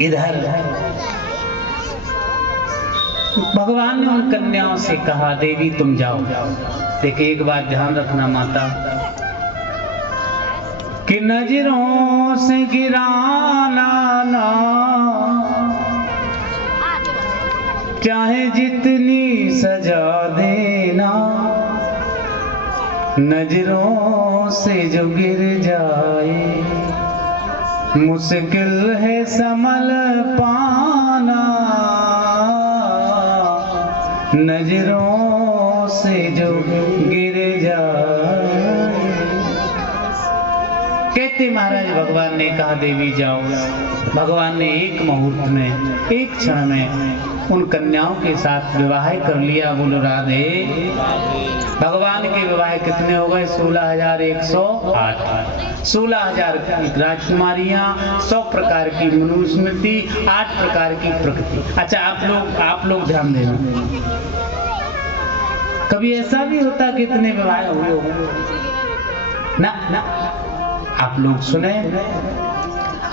इधर भगवान ने उन कन्याओं से कहा, देवी तुम जाओ। देखिए एक बात ध्यान रखना माता, कि नजरों से गिराना ना, चाहे जितनी सजा देना, नजरों से जो गिर जाए मुश्किल है संभल पाना, नजरों से जो गिर जाए। कहते महाराज भगवान ने कहा देवी जाओ। भगवान ने एक मुहूर्त में, एक क्षण में उन कन्याओं के साथ विवाह कर लिया। बोलो राधे। भगवान के विवाह कितने हो गए? 16,108। 16,000 राजकुमारियां, 100 प्रकार की मनुस्मृति, 8 प्रकार की प्रकृति। अच्छा आप लोग ध्यान देना, कभी ऐसा भी होता कि इतने विवाह हुए हो ना? आप लोग सुने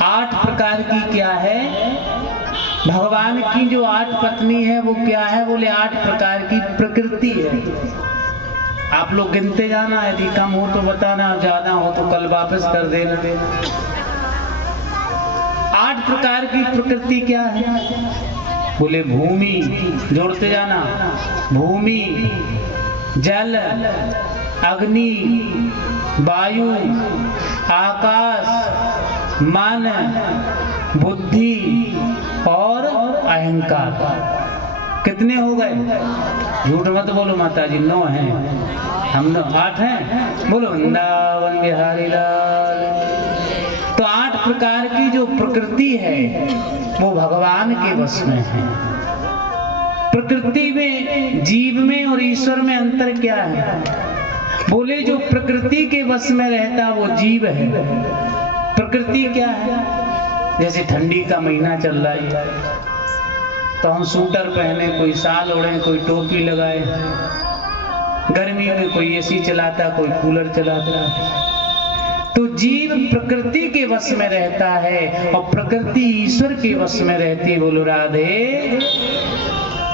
8 प्रकार की क्या है? भगवान की जो 8 पत्नी है वो क्या है? बोले 8 प्रकार की प्रकृति है। आप लोग गिनते जाना, यदि कम हो तो बताना, ज्यादा हो तो कल वापस कर देना। 8 प्रकार की प्रकृति क्या है? बोले भूमि, जोड़ते जाना, भूमि, जल, अग्नि, वायु, आकाश, मन, बुद्धि और अहंकार। कितने हो गए? झूठ मत बोलो माता जी, 9 हैं, हम 8 हैं। बोलो वृंदावन बिहारी लाल। तो 8 प्रकार की जो प्रकृति है वो भगवान के वश में है। प्रकृति में, जीव में और ईश्वर में अंतर क्या है? बोले जो प्रकृति के वश में रहता वो जीव है। प्रकृति क्या है? जैसे ठंडी का महीना चल रहा है तो हम स्वेटर पहने, कोई शाल ओढ़े, कोई टोपी लगाए। गर्मी में कोई एसी चलाता, कोई कूलर चलाता। तो जीव प्रकृति के वश में रहता है और प्रकृति ईश्वर के वश में रहती। बोलो राधे।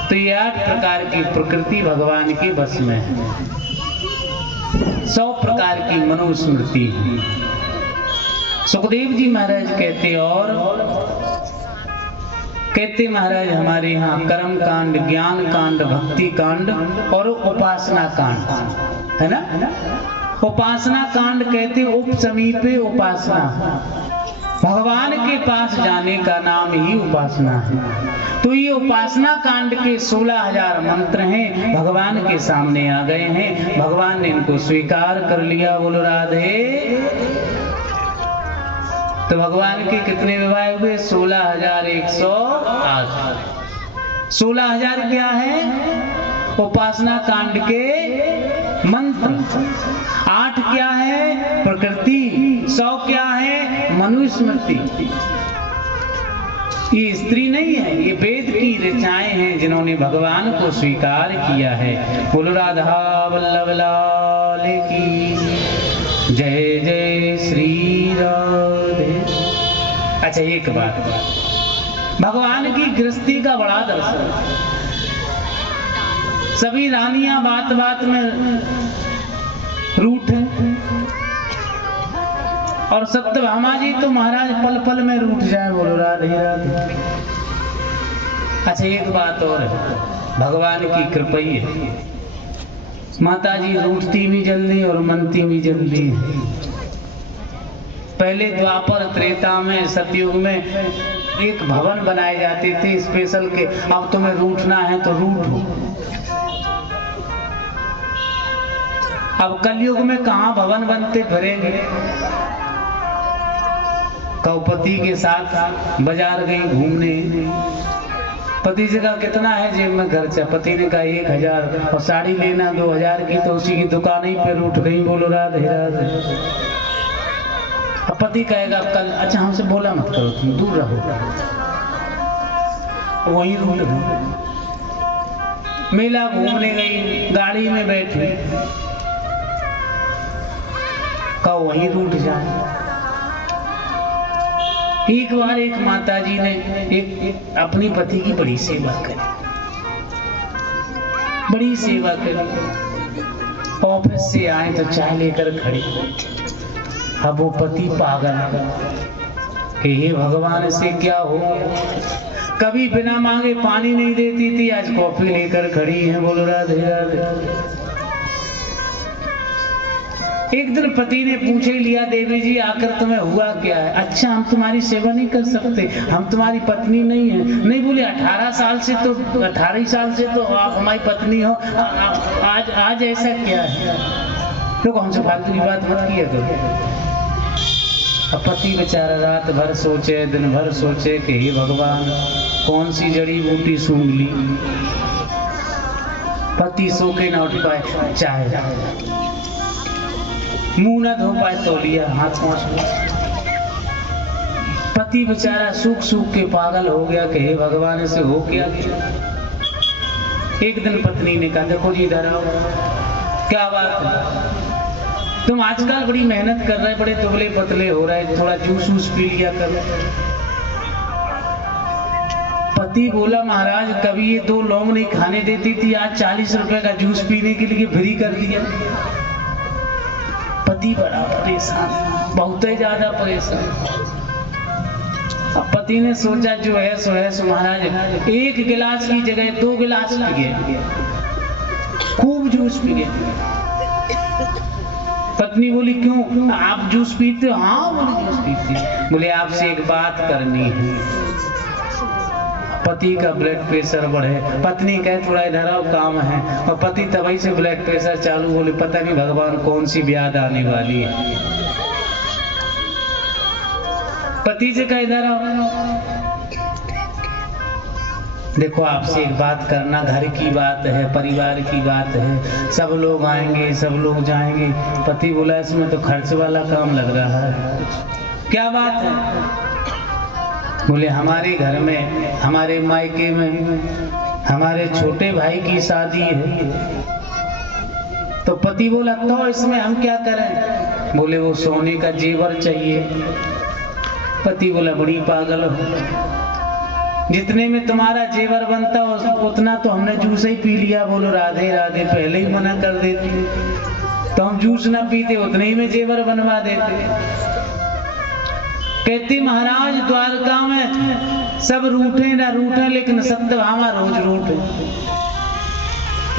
तो ये 8 प्रकार की प्रकृति भगवान के वश में है। 100 प्रकार की मनुस्मृति। सुखदेव जी महाराज कहते, और कहते महाराज हमारे यहाँ कर्म कांड, ज्ञान कांड, भक्ति कांड और उपासना कांड है ना? उपासना कांड कहते उप समीपे उपासना, भगवान के पास जाने का नाम ही उपासना है। तो ये उपासना कांड के 16,000 मंत्र हैं, भगवान के सामने आ गए हैं, भगवान ने इनको स्वीकार कर लिया। बोलो राधे। तो भगवान के कितने विवाह हुए? 16,108। 16,000 क्या है? उपासना कांड के मंत्र। 8 क्या है? प्रकृति। 100 क्या है? मनुस्मृति। ये स्त्री नहीं है, ये वेद की ऋचाएं हैं जिन्होंने भगवान को स्वीकार किया है। बोलो राधा वल्लभ लाल की जय। जय श्री राधे। अच्छा एक बात, भगवान की गृहस्थी का बड़ा दर्शन। सभी रानियां बात बात में रूठ हैं और सत्यभामा जी तो महाराज पल पल में रूठ जाए। बोलो राधे राधे। अच्छा एक बात और है, भगवान की कृपा ही है, माता जी रूठती भी जल्दी और मनती भी जल्दी है। पहले द्वापर त्रेता में, सतयुग में एक भवन बनाए जाते थे स्पेशल के, अब तुम्हें रूठना है तो रूठो। अब कलयुग में कहाँ भवन बनते फिरेंगे। कौपति के साथ बाजार गई घूमने, पति से कहा कितना है जेब में खर्चा? पति ने कहा 1,000, और साड़ी लेना 2,000 की, तो उसी की दुकान ही पे रूठ गई। बोलो राधे राधे। अब पति कहेगा कल, अच्छा हमसे बोला मत करो, तुम दूर रहो, वही रूठ गई। मेला घूमने गई, गाड़ी में बैठी, कहा वही रूठ जाए। एक बार एक माताजी ने एक अपनी पति की बड़ी सेवा करी, बड़ी सेवा करी। ऑफिस से आए तो चाय लेकर खड़ी। अब वो पति पागल कि हे भगवान से क्या हो, कभी बिना मांगे पानी नहीं देती थी, आज कॉफी लेकर खड़ी है। बोलो राधे राधे। एक दिन पति ने पूछे लिया, देवी जी आकर तुम्हें हुआ क्या है? अच्छा, हम तुम्हारी सेवा नहीं कर सकते, हम तुम्हारी पत्नी नहीं है। नहीं, बोले 18 साल से तो आप हमारी पत्नी हो, आज ऐसा क्या है? तो हमसे फालतू की बात मत किया करो। अब पति बेचारा रात भर सोचे, दिन भर सोचे कि हे भगवान, कौन सी जड़ी बूटी सूंघ ली। पति सो के न उठ पाए, चाहे मुंह न धो पाए तौलिया हाथ पहुंच गया। पति बेचारा सूख सूख के पागल हो गया कि हे भगवान, इसे हो क्या गया। एक दिन पत्नी ने कहा, देखो जी इधर आओ, क्या बात है? तुम आजकल बड़ी मेहनत कर रहे, बड़े दुबले पतले हो रहे, थोड़ा जूस वूस पी लिया करो। पति बोला, महाराज कभी ये 2 लौंग नहीं खाने देती थी, आज 40 रुपए का जूस पीने के लिए फ्री कर दिया। पति बड़ा परेशान, बहुत ही ज्यादा परेशान। अब पति ने सोचा जो है सो है सो, महाराज 1 गिलास की जगह 2 गिलास पी गए, खूब जूस पी गए। पत्नी बोली, क्यों आप जूस पीते हो? हाँ बोले जूस पीते। बोले आपसे एक बात करनी है। पति का ब्लड प्रेशर बढ़े, पत्नी कहे थोड़ा इधर आओ काम है, और पति तभी से ब्लड प्रेशर चालू। बोले पता नहीं भगवान कौन सी व्याध आने वाली है। पति से कहे इधर आओ, देखो आपसे एक बात करना, घर की बात है, परिवार की बात है, सब लोग आएंगे, सब लोग जाएंगे। पति बोला इसमें तो खर्च वाला काम लग रहा है। क्या बात है? बोले हमारे घर में, हमारे मायके में हमारे छोटे भाई की शादी है। तो पति बोला तो इसमें हम क्या करें? बोले वो सोने का जेवर चाहिए। पति बोला बड़ी पागल हो, जितने में तुम्हारा जेवर बनता हो उतना तो हमने जूस ही पी लिया। बोलो राधे राधे, पहले ही मना कर देती तो हम जूस ना पीते, उतने ही में जेवर बनवा देते। कहती महाराज द्वारका में सब रूठे ना रूठे, लेकिन सत्यभामा रोज रूठे।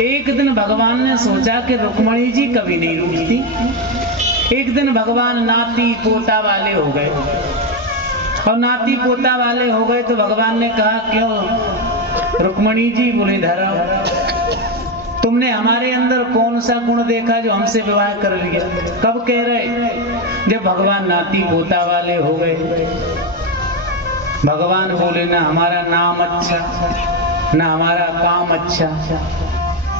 एक दिन भगवान ने सोचा कि रुक्मणी जी कभी नहीं रूठती। एक दिन भगवान नाती पोता वाले हो गए, और नाती पोता वाले हो गए तो भगवान ने कहा, क्यों रुक्मणी जी? बोले धरा, तुमने हमारे अंदर कौन सा गुण देखा जो हमसे विवाह कर लिया? कब कह रहे? जब भगवान नाती पोता वाले हो गए। भगवान बोले ना हमारा नाम अच्छा, ना हमारा काम अच्छा,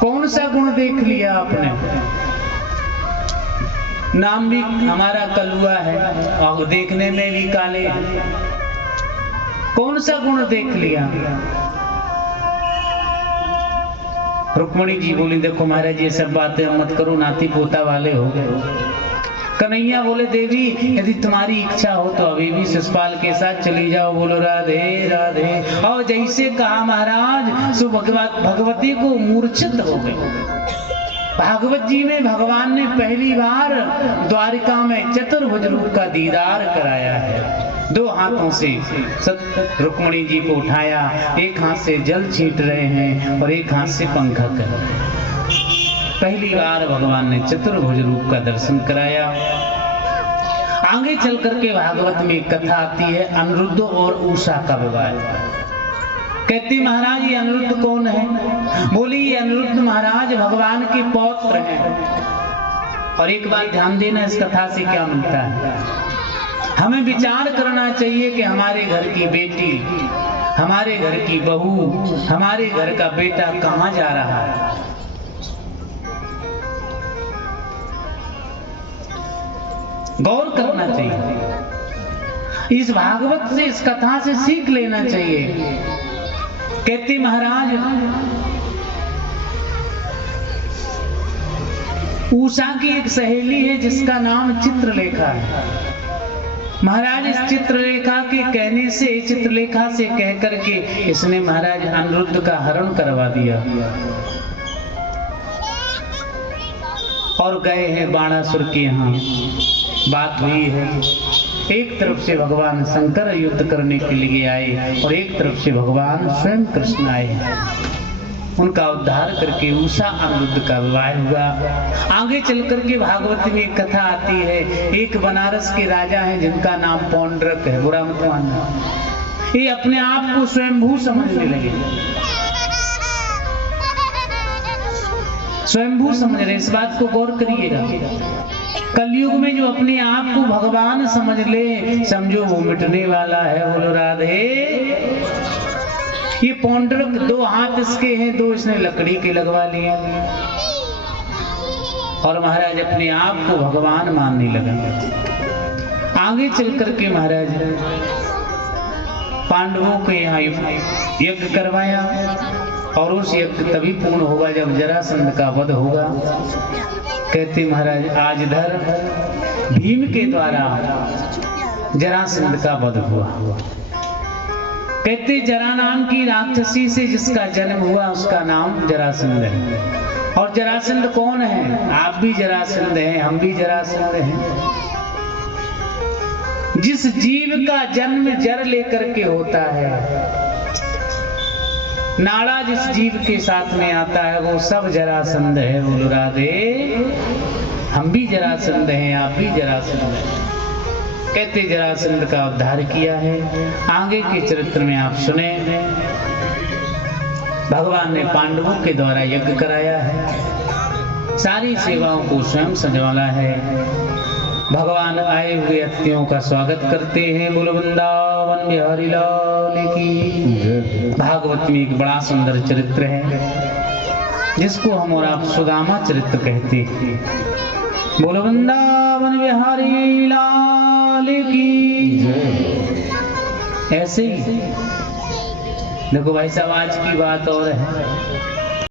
कौन सा गुण देख लिया आपने? नाम भी हमारा कलुआ है और देखने में भी काले हैं, कौन सा गुण देख लिया? रुक्मणी जी बोली, देखो महाराज ये सब बातें मत करो, नाती पोता वाले हो गए। कन्हैया बोले, देवी यदि तुम्हारी इच्छा हो तो अभी भी शिषपाल के साथ चली जाओ। बोलो राधे राधे। और जैसे कहा महाराज, सो भगवती को मूर्छित हो गए। भागवत जी में भगवान ने पहली बार द्वारिका में चतुर्भुज रूप का दीदार कराया है। 2 हाथों से रुक्मणी जी को उठाया, एक हाथ से जल छींट रहे हैं और एक हाथ से पंखा कर रहे हैं। पहली बार भगवान ने चतुर्भुज रूप का दर्शन कराया। आगे चल करके भागवत में कथा आती है अनिरुद्ध और उषा का विवाह। कहती महाराज ये अनिरुद्ध कौन है? बोली ये अनिरुद्ध महाराज भगवान के पौत्र हैं। और एक बात ध्यान देना, इस कथा से क्या मिलता है? हमें विचार करना चाहिए कि हमारे घर की बेटी, हमारे घर की बहू, हमारे घर का बेटा कहां जा रहा है। गौर करना चाहिए। इस भागवत से, इस कथा से सीख लेना चाहिए। कहती महाराज उषा की एक सहेली है जिसका नाम चित्रलेखा है। महाराज इस चित्रलेखा के कहने से, चित्रलेखा से कह करके इसने महाराज अनिरुद्ध का हरण करवा दिया और गए हैं बाणासुर के यहाँ। बात हुई है, एक तरफ से भगवान शंकर युद्ध करने के लिए आए और एक तरफ से भगवान स्वयं कृष्ण आए। उनका उद्धार करके उषा अनिरुद्ध का विवाह हुआ। आगे चल करके भागवत में एक कथा आती है, एक बनारस के राजा हैं जिनका नाम पौंड्रक है, बुरा मत मानना। ये अपने आप को स्वयंभू समझने लगे, स्वयंभू समझ रहे। इस बात को गौर करिएगा, कलयुग में जो अपने आप को भगवान समझ ले, समझो वो मिटने वाला है। बोलो राधे। ये पौंड्रक, दो हाथ इसके हैं, दो इसने लकड़ी के लगवा लिए और महाराज अपने आप को भगवान मानने लगा। आगे चल करके महाराज पांडवों के यहाँ यज्ञ करवाया और उस यज्ञ तभी पूर्ण होगा जब जरासंध का वध होगा। कहते महाराज आज धर भीम के द्वारा जरासंध का वध हुआ। कहते जरा नाम की राक्षसी से जिसका जन्म हुआ उसका नाम जरासंध है। और जरासंध कौन है? आप भी जरासंध हैं, हम भी जरासंध हैं। जिस जीव का जन्म जर लेकर के होता है, नाड़ा जिस जीव के साथ में आता है वो सब जरासंध है। बोलो राधे। हम भी जरासंध हैं, आप भी जरासंध हैं। कहते जरासंध का उद्धार किया है। आगे के चरित्र में आप सुने, भगवान ने पांडवों के द्वारा यज्ञ कराया है, सारी सेवाओं को स्वयं संभाला है। भगवान आए हुए अतिथियों का स्वागत करते हैं। बोलो वृंदावन बिहारी लाल की। भागवत में एक बड़ा सुंदर चरित्र है जिसको हम और आप सुदामा चरित्र कहते हैं। बोलो वृंदावन बिहारी लाल की। ऐसे ही देखो भाई साहब, आज की बात और है,